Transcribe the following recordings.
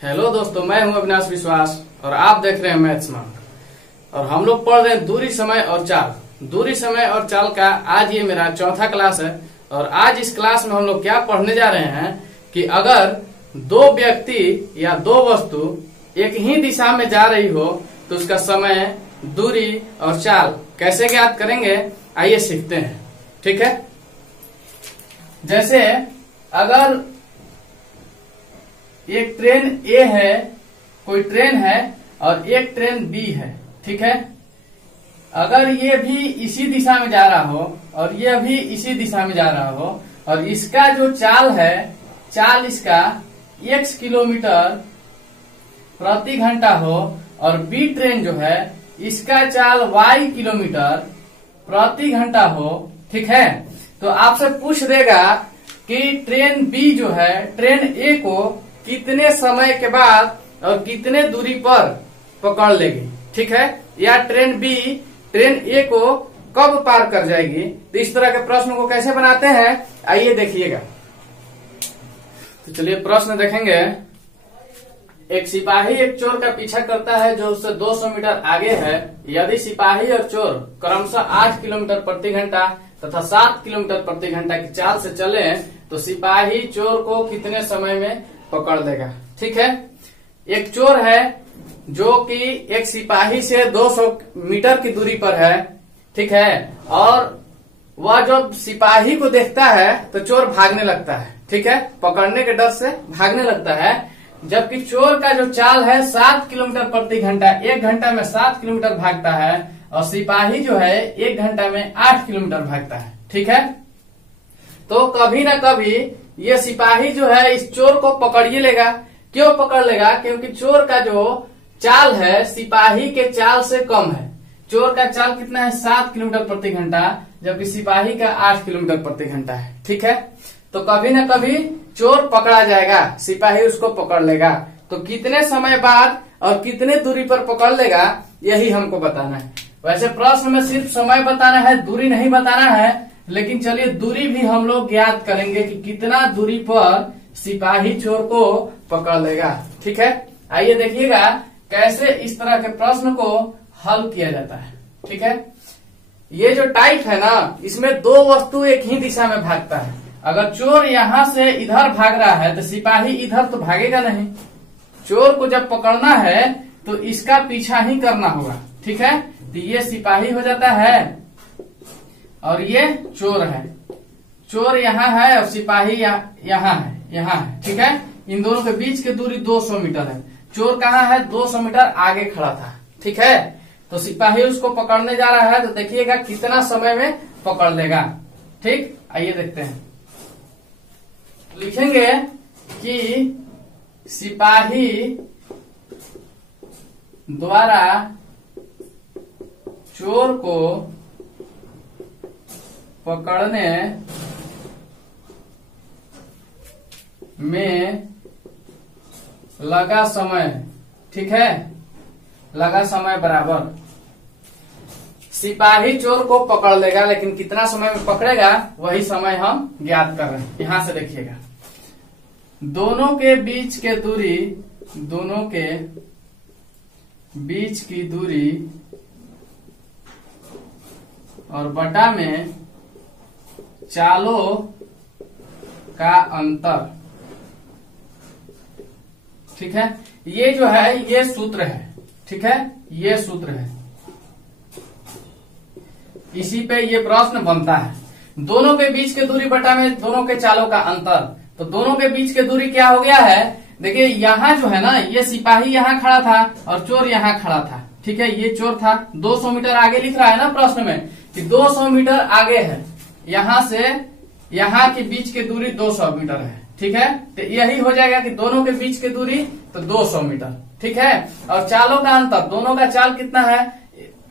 Hello दोस्तों, मैं हूं अविनाश विश्वास और आप देख रहे हैं मैथ्स स्मार्ट। और हम लोग पढ़ रहे हैं दूरी, समय और चाल। दूरी, समय और चाल का आज ये मेरा चौथा क्लास है। और आज इस क्लास में हम लोग क्या पढ़ने जा रहे हैं कि अगर दो व्यक्ति या दो वस्तु एक ही दिशा में जा रही हो तो उसका समय, दूरी और चाल कैसे ज्ञात करेंगे, आइए सीखते हैं। ठीक है। जैसे अगर एक ट्रेन ए है, कोई ट्रेन है और एक ट्रेन बी है। ठीक है। अगर ये भी इसी दिशा में जा रहा हो और ये भी इसी दिशा में जा रहा हो और इसका जो चाल है, चाल इसका x किलोमीटर प्रति घंटा हो और बी ट्रेन जो है इसका चाल y किलोमीटर प्रति घंटा हो। ठीक है। तो आपसे पूछ देगा कि ट्रेन बी जो है ट्रेन ए को कितने समय के बाद और कितने दूरी पर पकड़ लेगी। ठीक है। या ट्रेन बी ट्रेन ए को कब पार कर जाएगी। तो इस तरह के प्रश्न को कैसे बनाते हैं, आइए देखिएगा। तो चलिए प्रश्न देखेंगे। एक सिपाही एक चोर का पीछा करता है जो उससे 200 मीटर आगे है। यदि सिपाही और चोर क्रमशः 8 किलोमीटर प्रति घंटा तथा 7 किलोमीटर प्रति घंटा की चाल से चले तो सिपाही चोर को कितने समय में पकड़ लेगा। ठीक है। एक चोर है जो कि एक सिपाही से 200 मीटर की दूरी पर है। ठीक है। और वह जब सिपाही को देखता है तो चोर भागने लगता है। ठीक है। पकड़ने के डर से भागने लगता है। जबकि चोर का जो चाल है 7 किलोमीटर प्रति घंटा, 1 घंटा में 7 किलोमीटर भागता है और सिपाही जो है 1 घंटा में 8 किलोमीटर भागता है। ठीक है। तो कभी ना कभी ये सिपाही जो है इस चोर को पकड़ ही लेगा। क्यों पकड़ लेगा? क्योंकि चोर का जो चाल है सिपाही के चाल से कम है। चोर का चाल कितना है? 7 किलोमीटर प्रति घंटा, जबकि सिपाही का 8 किलोमीटर प्रति घंटा है। ठीक है। तो कभी न कभी चोर पकड़ा जाएगा, सिपाही उसको पकड़ लेगा। तो कितने समय बाद और कितने दूरी पर पकड़ लेगा, यही हमको बताना है। वैसे प्रश्न में सिर्फ समय बताना है, दूरी नहीं बताना है। लेकिन चलिए दूरी भी हम लोग ज्ञात करेंगे कि कितना दूरी पर सिपाही चोर को पकड़ लेगा। ठीक है। आइए देखिएगा कैसे इस तरह के प्रश्न को हल किया जाता है। ठीक है। ये जो टाइप है ना, इसमें दो वस्तु एक ही दिशा में भागता है। अगर चोर यहाँ से इधर भाग रहा है तो सिपाही इधर तो भागेगा नहीं। चोर को जब पकड़ना है तो इसका पीछा ही करना होगा। ठीक है। तो ये सिपाही हो जाता है और ये चोर है। चोर यहाँ है और सिपाही यहाँ है। ठीक है। इन दोनों के बीच की दूरी 200 मीटर है। चोर कहाँ है? 200 मीटर आगे खड़ा था। ठीक है। तो सिपाही उसको पकड़ने जा रहा है तो देखिएगा कितना समय में पकड़ लेगा। ठीक। आइए देखते हैं। लिखेंगे कि सिपाही द्वारा चोर को पकड़ने में लगा समय। ठीक है। लगा समय बराबर सिपाही चोर को पकड़ लेगा, लेकिन कितना समय में पकड़ेगा वही समय हम ज्ञात कर रहे हैं। यहां से देखिएगा, दोनों के बीच की दूरी और बटा में चालों का अंतर। ठीक है। ये जो है ये सूत्र है। ठीक है। ये सूत्र है, इसी पे ये प्रश्न बनता है। दोनों के बीच की दूरी बटा में दोनों के चालों का अंतर। तो दोनों के बीच की दूरी क्या हो गया है? देखिए यहाँ जो है ना, ये सिपाही यहाँ खड़ा था और चोर यहाँ खड़ा था। ठीक है। ये चोर था। 200 मीटर आगे लिख रहा है ना प्रश्न में कि 200 मीटर आगे है। यहाँ से यहाँ के बीच की दूरी 200 मीटर है। ठीक है। तो यही हो जाएगा कि दोनों के बीच की दूरी तो 200 मीटर। ठीक है। और चालों का अंतर, दोनों का चाल कितना है?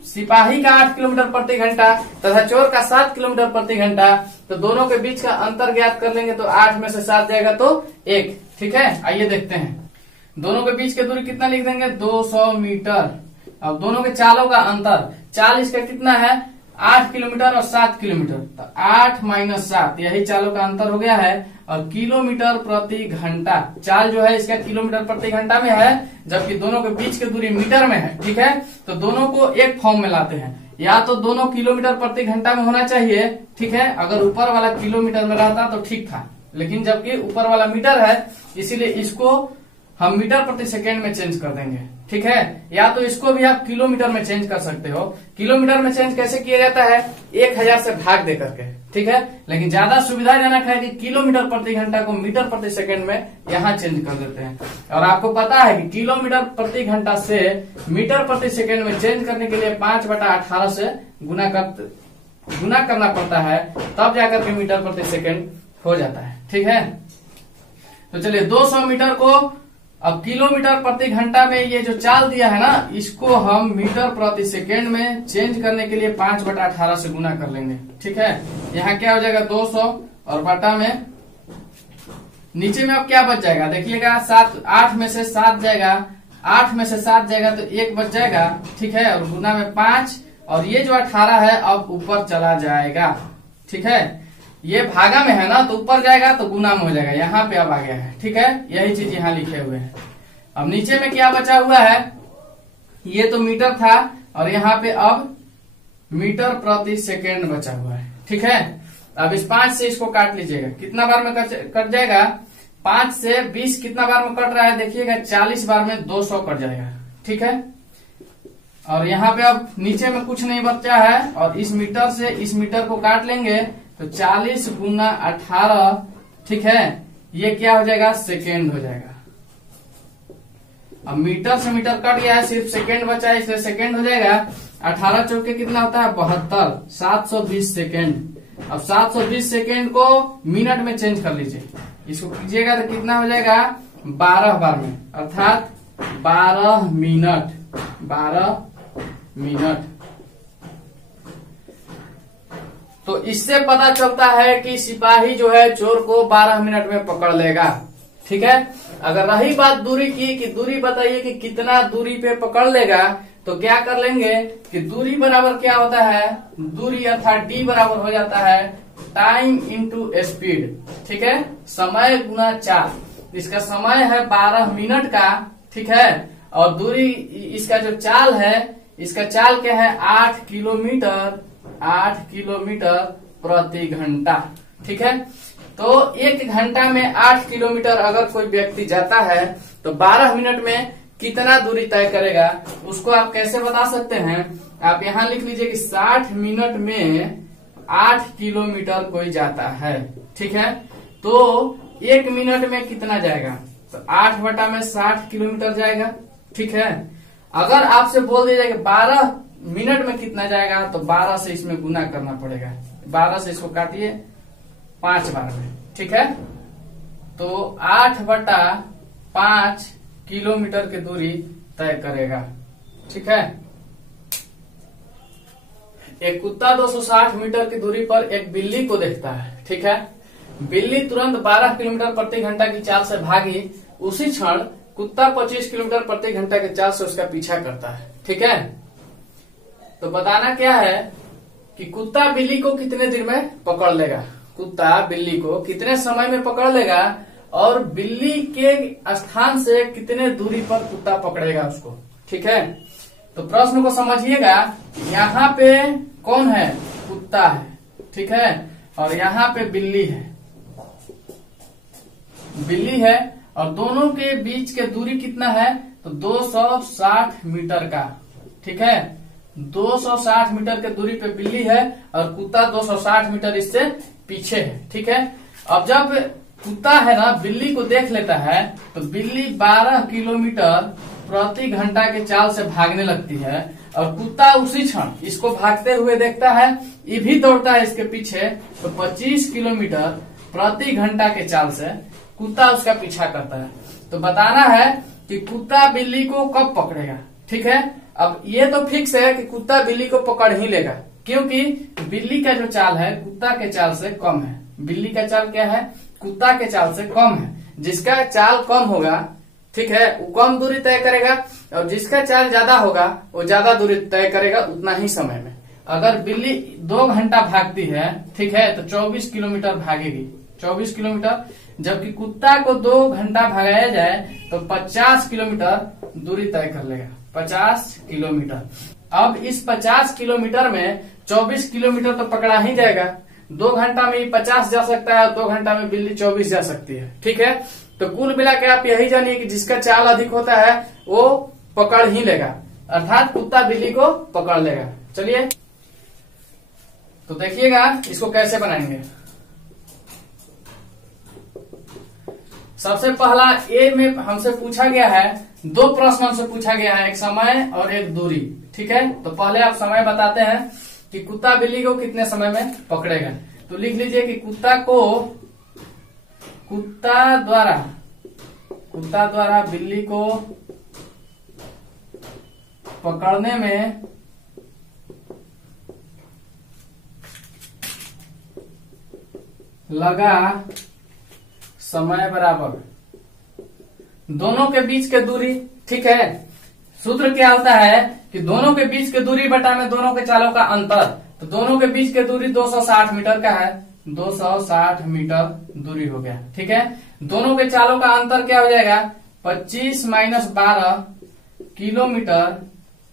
सिपाही का 8 किलोमीटर प्रति घंटा तथा चोर का 7 किलोमीटर प्रति घंटा। तो दोनों के बीच का अंतर ज्ञात कर लेंगे तो 8 में से 7 जाएगा तो 1। ठीक है। आइए देखते हैं। दोनों के बीच की दूरी कितना लिख देंगे? 200 मीटर। अब दोनों के चालों का अंतर, चाल इसका कितना है? 8 किलोमीटर और 7 किलोमीटर, तो 8 माइनस 7 यही चालों का अंतर हो गया है। और किलोमीटर प्रति घंटा, चाल जो है इसका किलोमीटर प्रति घंटा में है, जबकि दोनों के बीच की दूरी मीटर में है। ठीक है, तो दोनों को एक फॉर्म में लाते हैं, या तो दोनों किलोमीटर प्रति घंटा में होना चाहिए। ठीक है, अगर ऊपर वाला किलोमीटर में रहता तो ठीक था, लेकिन जबकि ऊपर वाला मीटर है इसीलिए इसको हम मीटर प्रति सेकेंड में चेंज कर देंगे। ठीक है, या तो इसको भी आप किलोमीटर में चेंज कर सकते हो। किलोमीटर में चेंज कैसे किया जाता है, 1000 से भाग दे करके। ठीक है, लेकिन ज्यादा सुविधाजनक है कि किलोमीटर प्रति घंटा को मीटर प्रति सेकेंड में यहाँ चेंज कर देते हैं। और आपको पता है कि किलोमीटर प्रति घंटा से मीटर प्रति सेकेंड में चेंज करने के लिए 5/18 से गुना करना पड़ता है, तब जाकर के मीटर प्रति सेकेंड हो जाता है। ठीक है, तो चलिए 200 मीटर को अब किलोमीटर प्रति घंटा में ये जो चाल दिया है ना, इसको हम मीटर प्रति सेकेंड में चेंज करने के लिए 5/18 से गुना कर लेंगे। ठीक है, यहाँ क्या हो जाएगा 200 और बटा में नीचे में अब क्या बच जाएगा देखिएगा, 8 में से 7 जाएगा, 8 में से 7 जाएगा तो 1 बच जाएगा। ठीक है, और गुना में 5 और ये जो 18 है अब ऊपर चला जाएगा। ठीक है, ये भागा में है ना तो ऊपर जाएगा तो गुना में हो जाएगा, यहाँ पे अब आ गया है। ठीक है, यही चीज यहाँ लिखे हुए हैं। अब नीचे में क्या बचा हुआ है, ये तो मीटर था और यहाँ पे अब मीटर प्रति सेकेंड बचा हुआ है। ठीक है, अब इस 5 से इसको काट लीजिएगा, कितना बार में कट जाएगा, 5 से 20 कितना बार में कट रहा है देखिएगा, 40 बार में 200 कट जाएगा। ठीक है, और यहाँ पे अब नीचे में कुछ नहीं बचा है और इस मीटर से इस मीटर को काट लेंगे तो 40 गुना 18, ठीक है, ये क्या हो जाएगा, सेकेंड हो जाएगा। अब मीटर से मीटर कट गया है, सिर्फ सेकेंड बचा है इसलिए सेकेंड हो जाएगा। 18 चौके कितना होता है, 72, 720 सेकेंड। अब 720 सेकेंड को मिनट में चेंज कर लीजिए, इसको कीजिएगा तो कितना हो जाएगा, 12 बार में, अर्थात 12 मिनट। 12 मिनट। तो इससे पता चलता है कि सिपाही जो है चोर को 12 मिनट में पकड़ लेगा। ठीक है, अगर रही बात दूरी की कि दूरी बताइए कि कितना दूरी पे पकड़ लेगा, तो क्या कर लेंगे कि दूरी बराबर क्या होता है, दूरी अर्थात डी बराबर हो जाता है टाइम इंटू स्पीड। ठीक है, समय गुना चाल। इसका समय है 12 मिनट का। ठीक है, और दूरी इसका जो चाल है, इसका चाल क्या है, 8 किलोमीटर, 8 किलोमीटर प्रति घंटा। ठीक है, तो 1 घंटा में 8 किलोमीटर अगर कोई व्यक्ति जाता है तो 12 मिनट में कितना दूरी तय करेगा, उसको आप कैसे बता सकते हैं, आप यहाँ लिख लीजिए कि 60 मिनट में 8 किलोमीटर कोई जाता है। ठीक है, तो 1 मिनट में कितना जाएगा, तो 8 बटा में 60 किलोमीटर जाएगा। ठीक है, अगर आपसे बोल दिया जाए कि 12 मिनट में कितना जाएगा, तो 12 से इसमें गुना करना पड़ेगा। 12 से इसको काटिए 5 बार में। ठीक है, तो 8 बटा 5 किलोमीटर की दूरी तय करेगा। ठीक है, एक कुत्ता 260 मीटर की दूरी पर एक बिल्ली को देखता है। ठीक है, बिल्ली तुरंत 12 किलोमीटर प्रति घंटा की चाल से भागी, उसी क्षण कुत्ता 25 किलोमीटर प्रति घंटा की चाल से उसका पीछा करता है। ठीक है, तो बताना क्या है कि कुत्ता बिल्ली को कितने देर में पकड़ लेगा, कुत्ता बिल्ली को कितने समय में पकड़ लेगा और बिल्ली के स्थान से कितने दूरी पर कुत्ता पकड़ेगा उसको। ठीक है, तो प्रश्न को समझिएगा, यहाँ पे कौन है, कुत्ता है। ठीक है, और यहाँ पे बिल्ली है, बिल्ली है, और दोनों के बीच के दूरी कितना है, तो 260 मीटर का। ठीक है, 260 मीटर के दूरी पे बिल्ली है और कुत्ता 260 मीटर इससे पीछे है। ठीक है, अब जब कुत्ता है ना बिल्ली को देख लेता है तो बिल्ली 12 किलोमीटर प्रति घंटा के चाल से भागने लगती है और कुत्ता उसी क्षण इसको भागते हुए देखता है, ये भी दौड़ता है इसके पीछे, तो 25 किलोमीटर प्रति घंटा के चाल से कुत्ता उसका पीछा करता है। तो बताना है कि कुत्ता बिल्ली को कब पकड़ेगा। ठीक है, अब ये तो फिक्स है कि कुत्ता बिल्ली को पकड़ ही लेगा, क्योंकि बिल्ली का जो चाल है कुत्ता के चाल से कम है। बिल्ली का चाल क्या है, कुत्ता के चाल से कम है। जिसका चाल कम होगा, ठीक है, वो कम दूरी तय करेगा और जिसका चाल ज्यादा होगा वो ज्यादा दूरी तय करेगा उतना ही समय में। अगर बिल्ली 2 घंटा भागती है, ठीक है, तो 24 किलोमीटर भागेगी, 24 किलोमीटर। जबकि कुत्ता को 2 घंटा भगाया जाए तो 50 किलोमीटर दूरी तय कर लेगा, 50 किलोमीटर। अब इस 50 किलोमीटर में 24 किलोमीटर तो पकड़ा ही जाएगा। 2 घंटा में 50 जा सकता है, 2 घंटा में बिल्ली 24 जा सकती है, ठीक है। तो कुल मिला के आप यही जानिए कि जिसका चाल अधिक होता है वो पकड़ ही लेगा, अर्थात कुत्ता बिल्ली को पकड़ लेगा। चलिए तो देखिएगा इसको कैसे बनाएंगे। सबसे पहला ए में हमसे पूछा गया है, 2 प्रश्न हमसे पूछा गया है, एक समय और एक दूरी, ठीक है। तो पहले आप समय बताते हैं कि कुत्ता बिल्ली को कितने समय में पकड़ेगा। तो लिख लीजिए कि कुत्ता द्वारा बिल्ली को पकड़ने में लगा समय बराबर दोनों के बीच के दूरी, ठीक है। सूत्र क्या होता है कि दोनों के बीच के दूरी बटा में दोनों के चालों का अंतर। तो दोनों के बीच के दूरी 260 मीटर का है, 260 मीटर दूरी हो गया, ठीक है। दोनों के चालों का अंतर क्या हो जाएगा, 25 - 12 किलोमीटर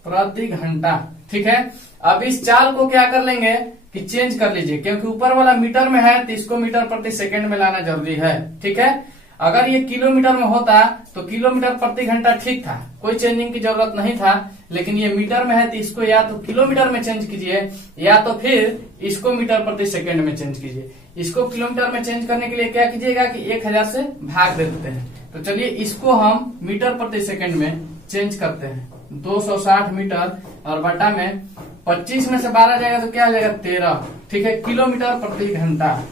प्रति घंटा, ठीक है। अब इस चाल को क्या कर लेंगे कि चेंज कर लीजिए, क्योंकि ऊपर वाला मीटर में है तो इसको मीटर प्रति सेकंड में लाना जरूरी है, ठीक है। अगर ये किलोमीटर में होता तो किलोमीटर प्रति घंटा ठीक था, कोई चेंजिंग की जरूरत नहीं था। लेकिन ये मीटर में है तो इसको या तो किलोमीटर में चेंज कीजिए या तो फिर इसको मीटर प्रति सेकंड में चेंज कीजिए। इसको किलोमीटर में चेंज करने के लिए क्या कीजिएगा कि 1000 से भाग दे देते हैं। तो चलिए इसको हम मीटर प्रति सेकंड में चेंज करते हैं, 260 मीटर और बटा में 25 में से 12 जाएगा तो क्या हो जाएगा 13, ठीक है, किलोमीटर प्रति घंटा।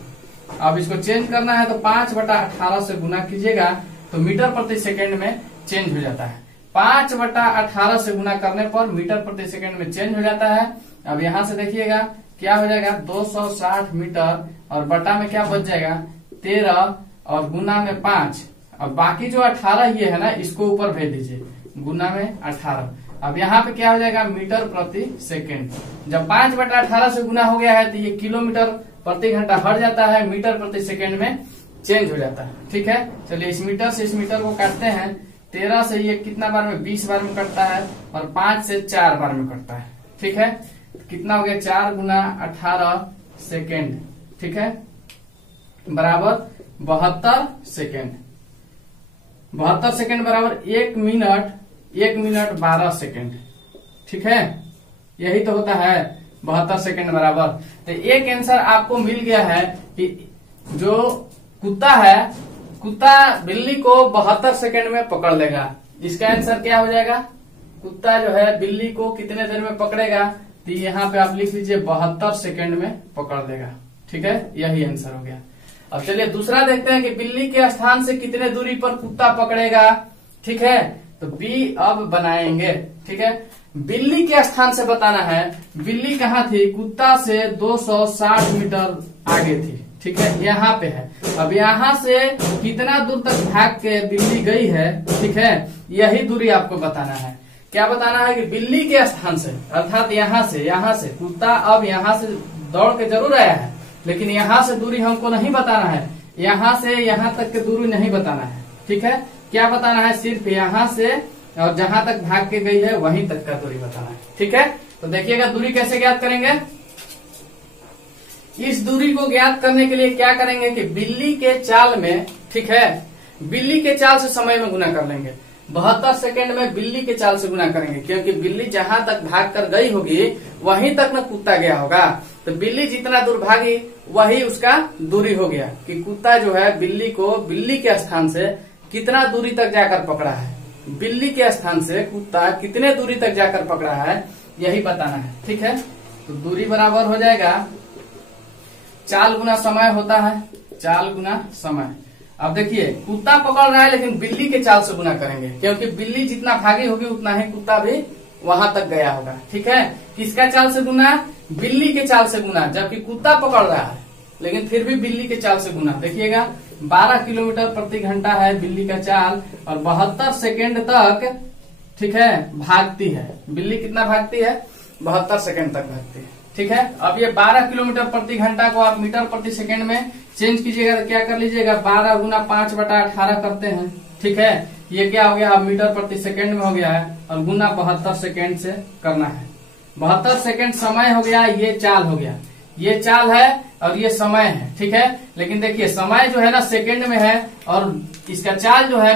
अब इसको चेंज करना है तो 5/18 से गुना कीजिएगा तो मीटर प्रति सेकंड में चेंज हो जाता है। 5/18 से गुना करने पर मीटर प्रति सेकंड में चेंज हो जाता है। अब यहाँ से देखिएगा क्या हो जाएगा 260 मीटर और बटा में क्या बच जाएगा 13 और गुना में 5 और बाकी जो 18 ये है ना इसको ऊपर भेज दीजिए, गुना में 18। अब यहाँ पे क्या हो जाएगा मीटर प्रति सेकंड। जब 5/18 से गुना हो गया है तो ये किलोमीटर प्रति घंटा हट जाता है, मीटर प्रति सेकंड में चेंज हो जाता है, ठीक है। चलिए इस मीटर से इस मीटर को काटते हैं, 13 से ये कितना बार में 20 बार में कटता है और 5 से 4 बार में कटता है, ठीक है। कितना हो गया 4 × 18 सेकेंड, ठीक है, बराबर 72 सेकेंड। 72 सेकेंड बराबर 1 मिनट 12 सेकेंड, ठीक है। यही तो होता है 72 सेकेंड बराबर। तो एक आंसर आपको मिल गया है कि जो कुत्ता है, कुत्ता बिल्ली को 72 सेकेंड में पकड़ लेगा। इसका आंसर क्या हो जाएगा, कुत्ता जो है बिल्ली को कितने देर में पकड़ेगा, तो यहाँ पे आप लिख लीजिए 72 सेकेंड में पकड़ लेगा, ठीक है, यही आंसर हो गया। अब चलिए दूसरा देखते हैं कि बिल्ली के स्थान से कितने दूरी पर कुत्ता पकड़ेगा, ठीक है। तो बी अब बनाएंगे, ठीक है। बिल्ली के स्थान से बताना है, बिल्ली कहाँ थी, कुत्ता से 260 मीटर आगे थी, ठीक है, यहाँ पे है। अब यहाँ से कितना दूर तक भाग के बिल्ली गई है, ठीक है, यही दूरी आपको बताना है। क्या बताना है कि बिल्ली के स्थान से अर्थात यहाँ से कुत्ता अब यहाँ से दौड़ के जरूर आया है, लेकिन यहाँ से दूरी हमको नहीं बताना है, यहाँ से यहाँ तक की दूरी नहीं बताना है, ठीक है। क्या बताना है, सिर्फ यहाँ से और जहां तक भाग के गई है वहीं तक का दूरी बताना है, ठीक है। तो देखिएगा दूरी कैसे ज्ञात करेंगे। इस दूरी को ज्ञात करने के लिए क्या करेंगे कि बिल्ली के चाल में, ठीक है, बिल्ली के चाल से समय में गुना कर लेंगे। 72 सेकेंड में बिल्ली के चाल से गुना करेंगे, क्योंकि बिल्ली जहां तक भाग कर गई होगी वहीं तक न कुत्ता गया होगा। तो बिल्ली जितना दूर भागी वही उसका दूरी हो गया कि कुत्ता जो है बिल्ली को बिल्ली के स्थान से कितना दूरी तक जाकर पकड़ा है, बिल्ली के स्थान से कुत्ता कितने दूरी तक जाकर पकड़ा है यही बताना है, ठीक है। तो दूरी बराबर हो जाएगा चाल गुना समय होता है, चाल गुना समय। अब देखिए कुत्ता पकड़ रहा है लेकिन बिल्ली के चाल से गुना करेंगे, क्योंकि बिल्ली जितना भागी होगी उतना ही कुत्ता भी वहां तक गया होगा, ठीक है। किसका चाल से गुना, बिल्ली के चाल से गुना, जबकि कुत्ता पकड़ रहा है लेकिन फिर भी बिल्ली के चाल से गुना। देखिएगा 12 किलोमीटर प्रति घंटा है बिल्ली का चाल और 72 सेकेंड तक, ठीक है, भागती है बिल्ली। कितना भागती है, 72 सेकेंड तक भागती है, ठीक है। अब ये 12 किलोमीटर प्रति घंटा को आप मीटर प्रति सेकंड में चेंज कीजिएगा तो क्या कर लीजिएगा, 12 गुना 5/18 करते हैं, ठीक है। ये क्या हो गया, अब मीटर प्रति सेकंड में हो गया है और गुना 72 सेकंड से करना है। 72 सेकंड समय हो गया, ये चाल हो गया, ये चाल है और ये समय है, ठीक है। लेकिन देखिए समय जो है ना सेकंड में है और इसका चाल जो है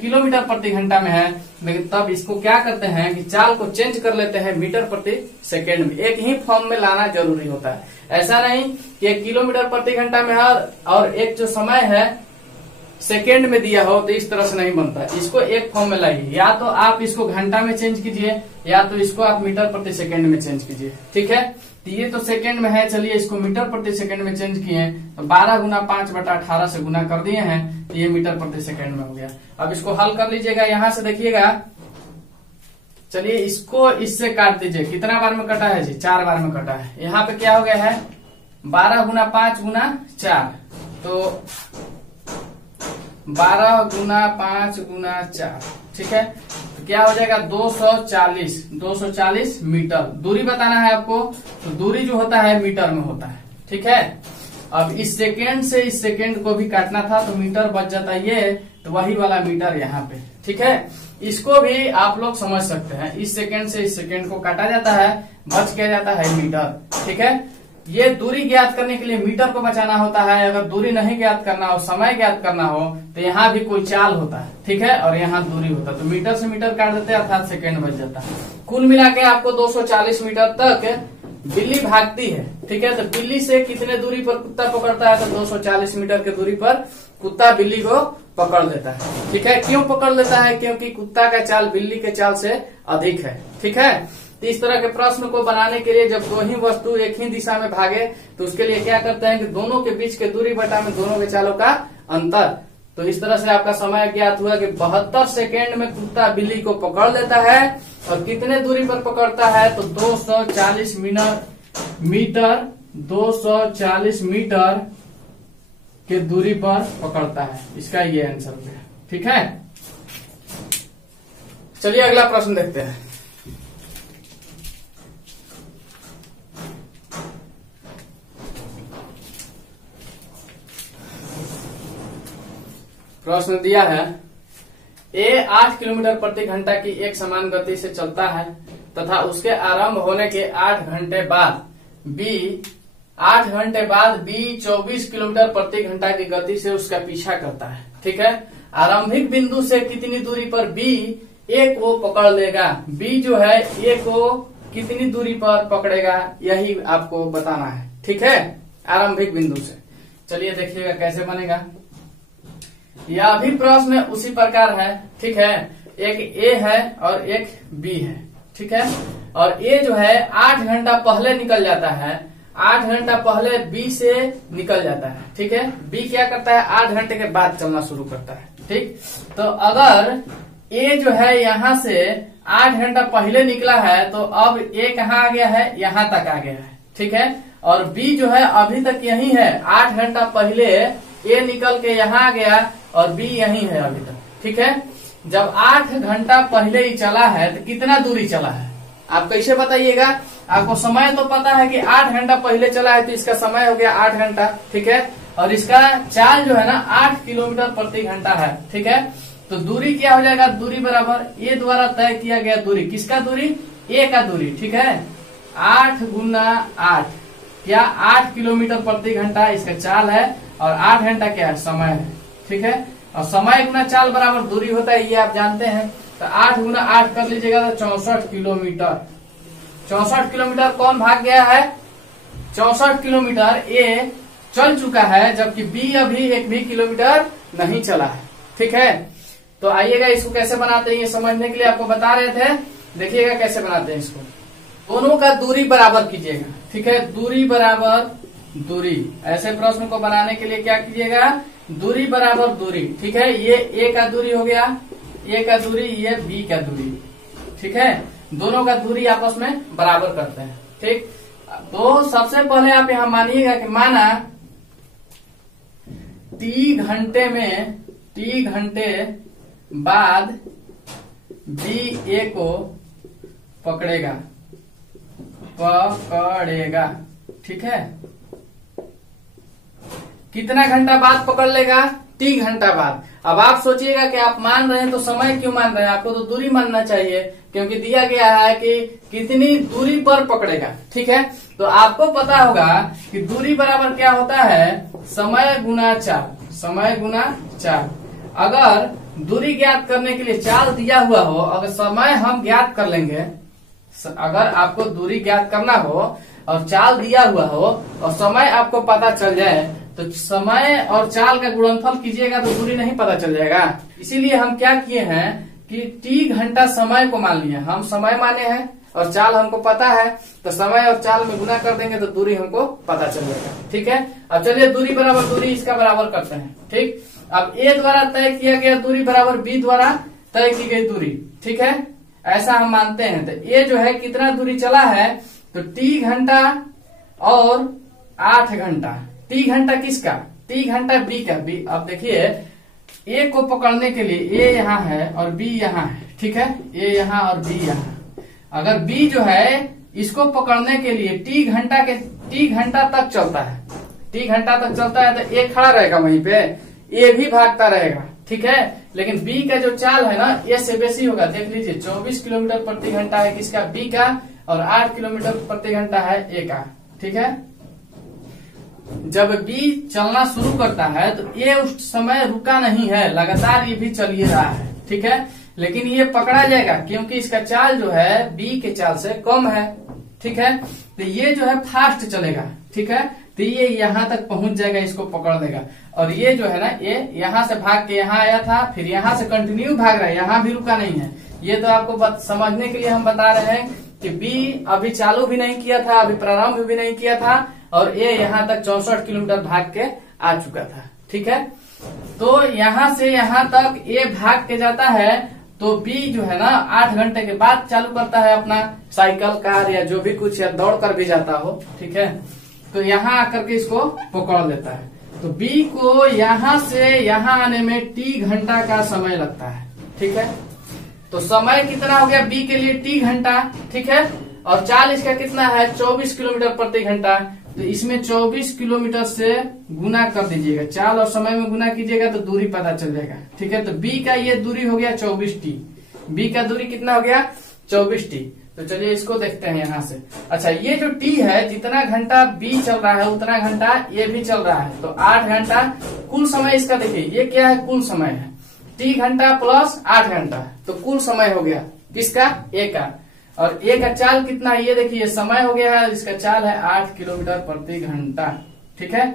किलोमीटर प्रति घंटा में है। लेकिन तब इसको क्या करते हैं कि चाल को चेंज कर लेते हैं मीटर प्रति सेकंड में, एक ही फॉर्म में लाना जरूरी होता है। ऐसा नहीं कि 1 किलोमीटर प्रति घंटा में है और एक जो समय है सेकेंड में दिया हो, तो इस तरह से नहीं बनता है। इसको एक फॉर्म में लाइए, या तो आप इसको घंटा में चेंज कीजिए या तो इसको आप मीटर प्रति सेकंड में चेंज कीजिए, ठीक है। तो ये तो सेकंड में है, चलिए इसको मीटर प्रति सेकंड में चेंज किए तो 12 गुना 5/18 से गुना कर दिए हैं, तो ये मीटर प्रति सेकंड में हो गया। अब इसको हल कर लीजिएगा, यहां से देखिएगा, चलिए इसको इससे काट दीजिए। कितना बार में कटा है जी, 4 बार में कटा है। यहाँ पे क्या हो गया है, 12 गुना 5 गुना 4, तो 12 गुना 5 गुना 4, ठीक है। तो क्या हो जाएगा 240 मीटर। दूरी बताना है आपको, तो दूरी जो होता है मीटर में होता है, ठीक है। अब इस सेकेंड से इस सेकेंड को भी काटना था तो मीटर बच जाता है ये, तो वही वाला मीटर यहाँ पे, ठीक है। इसको भी आप लोग समझ सकते हैं, इस सेकेंड से इस सेकेंड को काटा जाता है, बच क्या जाता है मीटर, ठीक है। ये दूरी ज्ञात करने के लिए मीटर को बचाना होता है। अगर दूरी नहीं ज्ञात करना हो, समय ज्ञात करना हो, तो यहाँ भी कोई चाल होता है, ठीक है, और यहाँ दूरी होता है, तो मीटर से मीटर काट देते हैं, अर्थात सेकेंड बच जाता है। कुल मिला के आपको 240 मीटर तक बिल्ली भागती है, ठीक है। तो बिल्ली से कितने दूरी पर कुत्ता पकड़ता है, तो 240 मीटर की दूरी पर कुत्ता बिल्ली को पकड़ लेता है, ठीक है। क्यों पकड़ लेता है, क्योंकि कुत्ता का चाल बिल्ली के चाल से अधिक है, ठीक है। तो इस तरह के प्रश्न को बनाने के लिए जब दो ही वस्तु एक ही दिशा में भागे तो उसके लिए क्या करते हैं कि दोनों के बीच के दूरी बटा में दोनों के चालों का अंतर। तो इस तरह से आपका समय ज्ञात हुआ कि 72 सेकेंड में कुत्ता बिल्ली को पकड़ लेता है और कितने दूरी पर पकड़ता है, तो 240 मीटर के दूरी पर पकड़ता है। इसका ये आंसर हो गया, ठीक है। चलिए अगला प्रश्न देखते हैं। प्रश्न दिया है, ए 8 किलोमीटर प्रति घंटा की एक समान गति से चलता है तथा उसके आरंभ होने के 8 घंटे बाद बी 24 किलोमीटर प्रति घंटा की गति से उसका पीछा करता है, ठीक है। आरंभिक बिंदु से कितनी दूरी पर बी ए को पकड़ लेगा, बी जो है ए को कितनी दूरी पर पकड़ेगा, यही आपको बताना है, ठीक है, आरंभिक बिंदु से। चलिए देखिएगा कैसे बनेगा। यह भी प्रश्न उसी प्रकार है, ठीक है। एक ए है और एक बी है, ठीक है। और ए जो है 8 घंटा पहले निकल जाता है, 8 घंटा पहले बी से निकल जाता है, ठीक है। बी क्या करता है, 8 घंटे के बाद चलना शुरू करता है, ठीक। तो अगर ए जो है यहाँ से 8 घंटा पहले निकला है तो अब ए कहाँ आ गया है, यहाँ तक आ गया है, ठीक है। और बी जो है अभी तक यही है, 8 घंटा पहले ए निकल के यहाँ आ गया और बी यही है अभी तक, ठीक है। जब 8 घंटा पहले ही चला है तो कितना दूरी चला है, आप कैसे बताइएगा। आपको समय तो पता है कि 8 घंटा पहले चला है तो इसका समय हो गया 8 घंटा, ठीक है। और इसका चाल जो है ना 8 किलोमीटर प्रति घंटा है, ठीक है। तो दूरी क्या हो जाएगा, दूरी बराबर ए द्वारा तय किया गया दूरी, किसका दूरी, ए का दूरी, ठीक है। 8 गुना 8 क्या 8 किलोमीटर प्रति घंटा इसका चाल है और 8 घंटा क्या है, समय है, ठीक है। और समय गुना चाल बराबर दूरी होता है, ये आप जानते हैं। तो 8 गुना 8 कर लीजिएगा तो 64 किलोमीटर। 64 किलोमीटर कौन भाग गया है, 64 किलोमीटर ए चल चुका है, जबकि बी अभी 1 भी किलोमीटर नहीं चला है, ठीक है। तो आइएगा इसको कैसे बनाते हैं ये समझने के लिए आपको बता रहे थे, देखिएगा कैसे बनाते हैं इसको। दोनों का दूरी बराबर कीजिएगा, ठीक है, दूरी बराबर दूरी। ऐसे प्रश्न को बनाने के लिए क्या कीजिएगा, दूरी बराबर दूरी, ठीक है। ये ए का दूरी हो गया, ए का दूरी, ये बी का दूरी, ठीक है। दोनों का दूरी आपस में बराबर करते हैं, ठीक। तो सबसे पहले आप यहाँ मानिएगा कि माना टी घंटे बाद बी ए को पकड़ेगा, पकड़ेगा। ठीक है, कितना घंटा बाद पकड़ लेगा? t घंटा बाद। अब आप सोचिएगा कि आप मान रहे हैं तो समय क्यों मान रहे हैं? आपको तो दूरी मानना चाहिए, क्योंकि दिया गया है कि कितनी दूरी पर पकड़ेगा। ठीक है, तो आपको पता होगा कि दूरी बराबर क्या होता है? समय गुना चाल। समय गुना चाल। अगर दूरी ज्ञात करने के लिए चाल दिया हुआ हो, अगर समय हम ज्ञात कर लेंगे, अगर आपको दूरी ज्ञात करना हो और चाल दिया हुआ हो और समय आपको पता चल जाए, तो समय और चाल का गुणनफल कीजिएगा तो दूरी नहीं पता चल जाएगा। इसीलिए हम क्या किए हैं कि t घंटा समय को मान लिया। हम समय माने हैं और चाल हमको पता है, तो समय और चाल में गुना कर देंगे तो दूरी हमको पता चल जाएगा। ठीक है, अब चलिए दूरी बराबर दूरी इसका बराबर करते हैं। ठीक, अब a द्वारा तय किया गया दूरी बराबर b द्वारा तय की गई दूरी। ठीक है, ऐसा हम मानते हैं। तो a जो है कितना दूरी चला है? तो t घंटा और 8 घंटा। t घंटा किसका? t घंटा b का। b, अब देखिए a को पकड़ने के लिए a यहाँ है और b यहाँ है। ठीक है, a यहाँ और b यहाँ। अगर b जो है इसको पकड़ने के लिए t घंटा तक चलता है, t घंटा तक चलता है, तो a खड़ा रहेगा वहीं पे, a भी भागता रहेगा। ठीक है, लेकिन b का जो चाल है ना a से बेसी होगा। देख लीजिए 24 किलोमीटर प्रति घंटा है किसका? b का, और 8 किलोमीटर प्रति घंटा है a का। ठीक है, जब b चलना शुरू करता है तो ये उस समय रुका नहीं है, लगातार ये भी चल ही रहा है। ठीक है, लेकिन ये पकड़ा जाएगा क्योंकि इसका चाल जो है b के चाल से कम है। ठीक है, तो ये जो है फास्ट चलेगा। ठीक है, तो ये यहाँ तक पहुंच जाएगा, इसको पकड़ लेगा। और ये जो है ना, ये यहाँ से भाग के यहाँ आया था, फिर यहाँ से कंटिन्यू भाग रहा है, यहाँ भी रुका नहीं है। ये तो आपको समझने के लिए हम बता रहे हैं कि b अभी चालू भी नहीं किया था, अभी प्रारंभ भी नहीं किया था, और ये यहाँ तक 64 किलोमीटर भाग के आ चुका था। ठीक है, तो यहाँ से यहाँ तक ये भाग के जाता है, तो b जो है ना 8 घंटे के बाद चालू करता है अपना साइकिल, कार या जो भी कुछ, या दौड़ कर भी जाता हो। ठीक है, तो यहाँ आकर के इसको पकड़ लेता है। तो b को यहाँ से यहाँ आने में t घंटा का समय लगता है। ठीक है, तो समय कितना हो गया b के लिए? t घंटा। ठीक है, और चाल इसका कितना है? 24 किलोमीटर प्रति घंटा। तो इसमें 24 किलोमीटर से गुना कर दीजिएगा, चाल और समय में गुना कीजिएगा तो दूरी पता चल जाएगा। ठीक है, तो b का ये दूरी हो गया 24t। b का दूरी कितना हो गया? 24t। तो चलिए इसको देखते हैं यहाँ से। अच्छा, ये जो t है, जितना घंटा b चल रहा है उतना घंटा ये भी चल रहा है, तो 8 घंटा कुल समय इसका। देखिए ये क्या है? कुल समय है, t घंटा प्लस 8 घंटा, तो कुल समय हो गया किसका? a का। और a का चाल कितना है? ये देखिए समय हो गया है, इसका चाल है 8 किलोमीटर प्रति घंटा। ठीक है,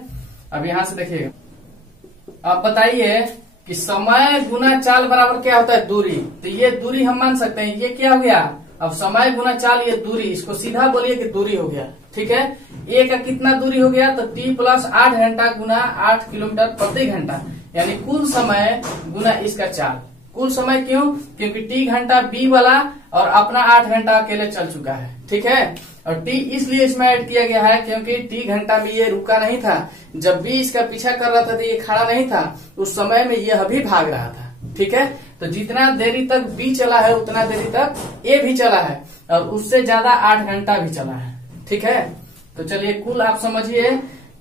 अब यहाँ से देखिएगा। अब बताइए कि समय गुना चाल बराबर क्या होता है? दूरी। तो ये दूरी हम मान सकते हैं, ये क्या हो गया? अब समय गुना चाल, ये दूरी, इसको सीधा बोलिए कि दूरी हो गया। ठीक है, a का कितना दूरी हो गया? तो t प्लस 8 घंटा गुना 8 किलोमीटर प्रति घंटा, यानी कुल समय गुना इसका चाल। कुल समय क्यों? क्योंकि t घंटा b वाला और अपना 8 घंटा अकेले चल चुका है। ठीक है, और t इसलिए इसमें ऐड किया गया है क्योंकि t घंटा में ये रुका नहीं था। जब b इसका पीछा कर रहा था तो ये खड़ा नहीं था, उस समय में यह भी भाग रहा था। ठीक है, तो जितना देरी तक b चला है उतना देरी तक a भी चला है, और उससे ज्यादा 8 घंटा भी चला है। ठीक है, तो चलिए कुल आप समझिए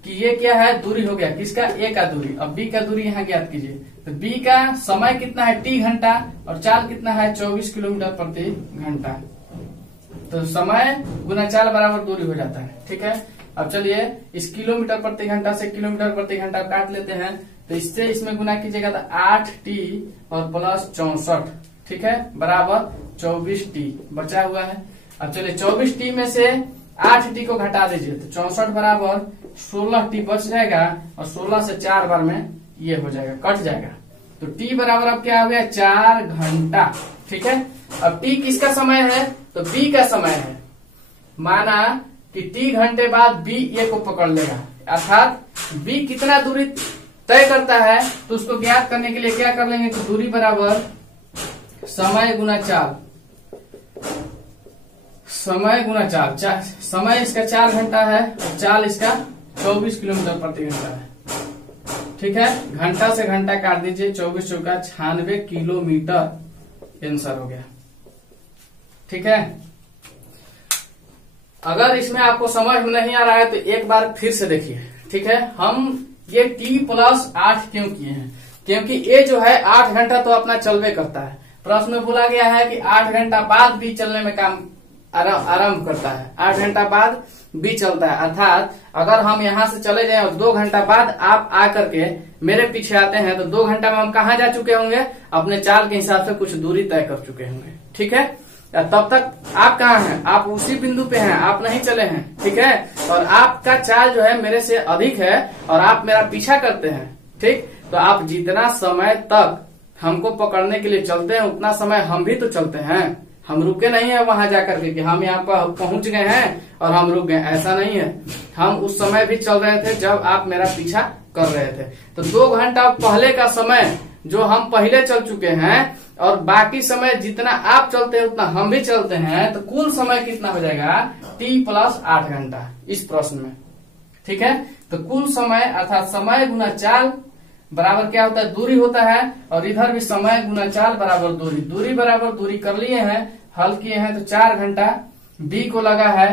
कि ये क्या है? दूरी हो गया किसका? a का दूरी। अब b का दूरी यहाँ ज्ञात कीजिए। तो b का समय कितना है? t घंटा, और चाल कितना है? 24 किलोमीटर प्रति घंटा। तो समय गुना चाल बराबर दूरी हो जाता है। ठीक है, अब चलिए इस किलोमीटर प्रति घंटा से किलोमीटर प्रति घंटा काट लेते हैं, तो इससे इसमें गुना कीजिएगा तो 8t और प्लस 64। ठीक है, बराबर 24t बचा हुआ है। अब चलिए 24t में से 8t को घटा दीजिए, तो 64 बराबर 16t बच जाएगा, और 16 से 4 बार में ये हो जाएगा, कट जाएगा। तो t बराबर अब क्या हो गया? 4 घंटा। ठीक है, अब t किसका समय है? तो b का समय है। माना कि t घंटे बाद b a को पकड़ लेगा, अर्थात b कितना दूरी तय करता है, तो उसको ज्ञात करने के लिए क्या कर लेंगे कि दूरी बराबर समय गुना चाल। समय गुना चाल, समय इसका 4 घंटा है और चाल इसका 24 किलोमीटर प्रति घंटा है। ठीक है, घंटा से घंटा काट दीजिए, 24 चौका 96 किलोमीटर आंसर हो गया। ठीक है, अगर इसमें आपको समझ में नहीं आ रहा है तो एक बार फिर से देखिए, ठीक है। हम ये t+8 क्यों किए हैं, क्योंकि ये जो है 8 घंटा तो अपना चलवे करता है। प्रश्न में बोला गया है कि 8 घंटा बाद भी चलने में काम आरंभ करता है, 8 घंटा बाद भी चलता है। अर्थात अगर हम यहाँ से चले जाएं और 2 घंटा बाद आप आकर के मेरे पीछे आते हैं तो 2 घंटा में हम कहाँ जा चुके होंगे, अपने चाल के हिसाब से कुछ दूरी तय कर चुके होंगे, ठीक है। तब तक आप कहाँ हैं, आप उसी बिंदु पे हैं, आप नहीं चले हैं, ठीक है। और आपका चाल जो है मेरे से अधिक है और आप मेरा पीछा करते हैं, ठीक। तो आप जितना समय तक हमको पकड़ने के लिए चलते हैं उतना समय हम भी तो चलते हैं। हम रुके नहीं है वहां जाकर के कि हम यहाँ पर पहुंच गए हैं और हम रुक गए, ऐसा नहीं है। हम उस समय भी चल रहे थे जब आप मेरा पीछा कर रहे थे। तो 2 घंटा पहले का समय जो हम पहले चल चुके हैं और बाकी समय जितना आप चलते हैं उतना हम भी चलते हैं, तो कुल समय कितना हो जाएगा, t+8 घंटा इस प्रश्न में, ठीक है। तो कुल समय अर्थात समय गुना चाल बराबर क्या होता है, दूरी होता है। और इधर भी समय गुना चाल बराबर दूरी, दूरी बराबर दूरी कर लिए हैं, हल किए हैं तो 4 घंटा बी को लगा है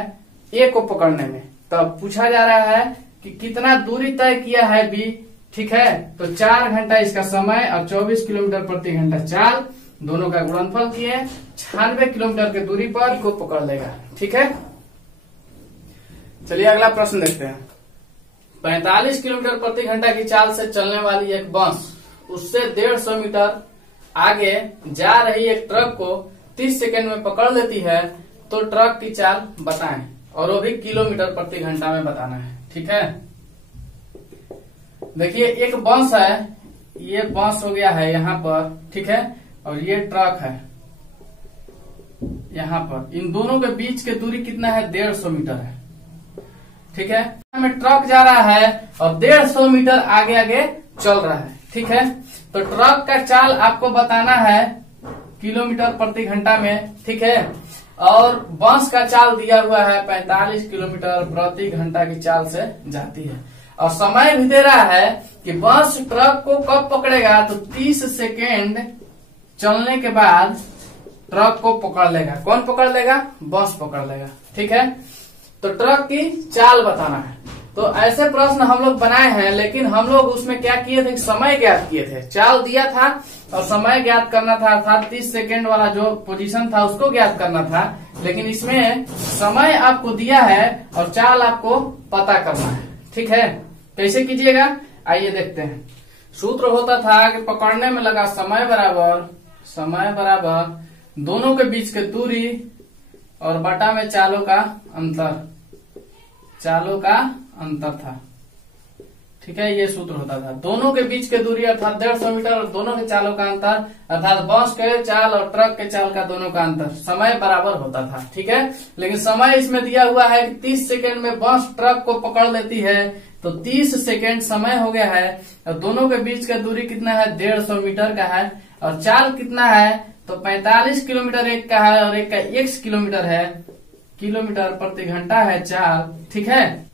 ए को पकड़ने में। तब पूछा जा रहा है कि कितना दूरी तय किया है बी, ठीक है। तो 4 घंटा इसका समय और 24 किलोमीटर प्रति घंटा चाल, दोनों का गुणनफल किए 96 किलोमीटर की दूरी पर को पकड़ लेगा, ठीक है। चलिए अगला प्रश्न देखते हैं। 45 किलोमीटर प्रति घंटा की चाल से चलने वाली एक बस उससे 150 मीटर आगे जा रही एक ट्रक को 30 सेकेंड में पकड़ लेती है, तो ट्रक की चाल बताएं, और वो भी किलोमीटर प्रति घंटा में बताना है, ठीक है। देखिए एक बस है, ये बस हो गया है यहाँ पर, ठीक है, और ये ट्रक है यहाँ पर। इन दोनों के बीच की दूरी कितना है, 150 मीटर है, ठीक है। में ट्रक जा रहा है और 150 मीटर आगे आगे चल रहा है, ठीक है। तो ट्रक का चाल आपको बताना है किलोमीटर प्रति घंटा में, ठीक है। और बस का चाल दिया हुआ है 45 किलोमीटर प्रति घंटा की चाल से जाती है। और समय भी दे रहा है कि बस ट्रक को कब पकड़ेगा, तो 30 सेकेंड चलने के बाद ट्रक को पकड़ लेगा। कौन पकड़ लेगा, बस पकड़ लेगा, ठीक है। तो ट्रक की चाल बताना है। तो ऐसे प्रश्न हम लोग बनाए हैं, लेकिन हम लोग उसमें क्या किए थे, समय ज्ञात किए थे। चाल दिया था और समय ज्ञात करना था, अर्थात 30 सेकेंड वाला जो पोजीशन था उसको ज्ञात करना था। लेकिन इसमें समय आपको दिया है और चाल आपको पता करना है, ठीक है। कैसे कीजिएगा, आइए देखते हैं। सूत्र होता था कि पकड़ने में लगा समय बराबर दोनों के बीच की दूरी और बटा में चालों का अंतर था, ठीक है। ये सूत्र होता था, दोनों के बीच की दूरी अर्थात 150 मीटर और दोनों के चालों का अंतर अर्थात बस के चाल और ट्रक के चाल का दोनों का अंतर समय बराबर होता था, ठीक है। लेकिन समय इसमें दिया हुआ है कि 30 सेकेंड में बस ट्रक को पकड़ लेती है, तो 30 सेकेंड समय हो गया है। और दोनों के बीच का दूरी कितना है, 150 मीटर का है। और चाल कितना है, तो 45 किलोमीटर एक का है और एक का x किलोमीटर है, किलोमीटर प्रति घंटा है चाल, ठीक है।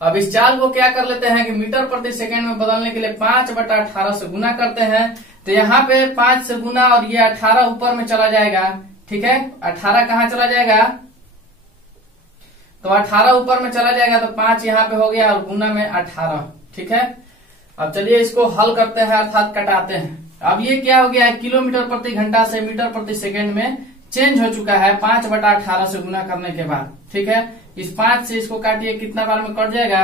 अब इस चाल को क्या कर लेते हैं कि मीटर प्रति सेकंड में बदलने के लिए 5/18 से गुना करते हैं। तो यहाँ पे 5 से गुना और ये 18 ऊपर में चला जाएगा, ठीक है। 18 कहाँ चला जाएगा, तो 18 ऊपर में चला जाएगा, तो 5 यहाँ पे हो गया और गुना में 18, ठीक है। अब चलिए इसको हल करते हैं अर्थात कटाते हैं। अब ये क्या हो गया है, किलोमीटर प्रति घंटा से मीटर प्रति सेकंड में चेंज हो चुका है 5/18 से गुना करने के बाद, ठीक है। इस 5 से इसको काटिए, कितना बार में कट जाएगा,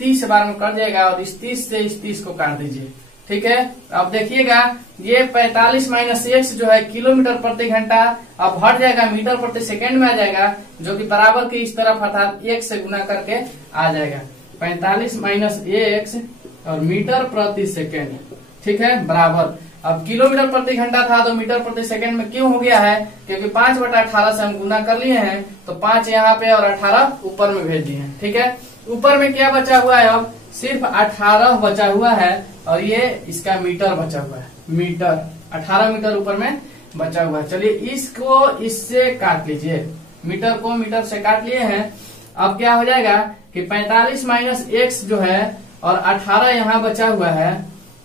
30 बार में कट जाएगा। और इस 30 से इस 30 को काट दीजिए, ठीक है। अब देखिएगा ये 45 माइनस x जो है किलोमीटर प्रति घंटा अब हट जाएगा, मीटर प्रति सेकंड में आ जाएगा, जो कि बराबर के इस तरफ अर्थात 1 से गुना करके आ जाएगा। 45 माइनस x और मीटर प्रति सेकंड, ठीक है, बराबर। अब किलोमीटर प्रति घंटा था तो मीटर प्रति सेकंड में क्यों हो गया है, क्योंकि 5/18 से हम गुना कर लिए हैं, तो 5 यहाँ पे और 18 ऊपर में भेज दिए हैं, ठीक है। ऊपर में क्या बचा हुआ है, अब सिर्फ 18 बचा हुआ है और ये इसका मीटर बचा हुआ है, मीटर 18 मीटर ऊपर में बचा हुआ है। चलिए इसको इससे काट लीजिए, मीटर को मीटर से काट लिए हैं। अब क्या हो जाएगा कि 45 माइनस x जो है और 18 यहाँ बचा हुआ है,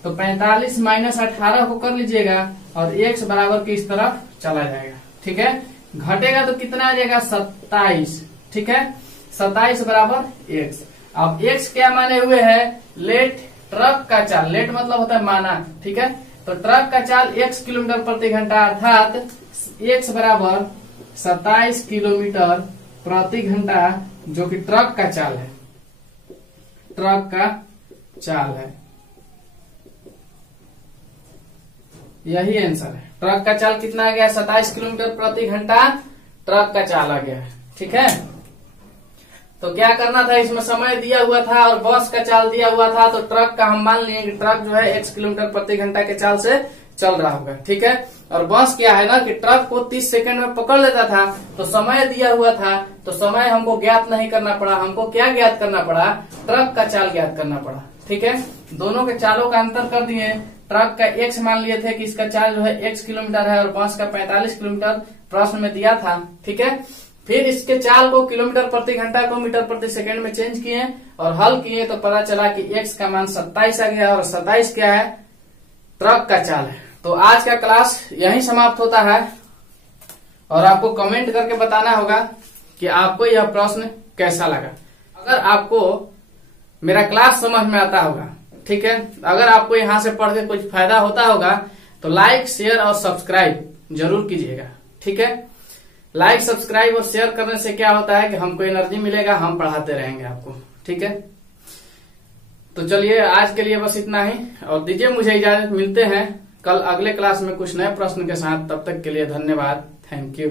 तो 45 माइनस 18 को कर लीजिएगा और x बराबर के इस तरफ चला जाएगा, ठीक है। घटेगा तो कितना आ जाएगा, 27, ठीक है। 27 बराबर x। अब x क्या माने हुए है, लेट ट्रक का चाल, लेट मतलब होता है माना, ठीक है। तो ट्रक का चाल x किलोमीटर प्रति घंटा, अर्थात x बराबर 27 किलोमीटर प्रति घंटा, जो कि ट्रक का चाल है, ट्रक का चाल है। यही आंसर है। ट्रक का चाल कितना आ गया, 27 किलोमीटर प्रति घंटा ट्रक का चाल आ गया है, ठीक है। तो क्या करना था, इसमें समय दिया हुआ था और बस का चाल दिया हुआ था, तो ट्रक का हम मान लिए कि ट्रक जो है x किलोमीटर प्रति घंटा के चाल से चल रहा होगा, ठीक है। और बस क्या है ना कि ट्रक को 30 सेकंड में पकड़ लेता था, तो समय दिया हुआ था, तो समय हमको ज्ञात नहीं करना पड़ा, हमको क्या ज्ञात करना पड़ा, ट्रक का चाल ज्ञात करना पड़ा, ठीक है। दोनों के चालों का अंतर कर दिए, ट्रक का x मान लिए थे कि इसका चाल जो है x किलोमीटर है और बस का 45 किलोमीटर प्रश्न में दिया था, ठीक है। फिर इसके चाल को किलोमीटर प्रति घंटा को मीटर प्रति सेकंड में चेंज किए और हल किए, तो पता चला कि x का मान 27 आ गया, और 27 क्या है, ट्रक का चाल है। तो आज का क्लास यहीं समाप्त होता है, और आपको कमेंट करके बताना होगा कि आपको यह प्रश्न कैसा लगा। अगर आपको मेरा क्लास समझ में आता होगा, ठीक है, अगर आपको यहाँ से पढ़ के कुछ फायदा होता होगा, तो लाइक शेयर और सब्सक्राइब जरूर कीजिएगा, ठीक है। लाइक सब्सक्राइब और शेयर करने से क्या होता है कि हमको एनर्जी मिलेगा, हम पढ़ाते रहेंगे आपको, ठीक है। तो चलिए आज के लिए बस इतना ही, और दीजिए मुझे इजाजत, मिलते हैं कल अगले क्लास में कुछ नए प्रश्न के साथ। तब तक के लिए धन्यवाद, थैंक यू।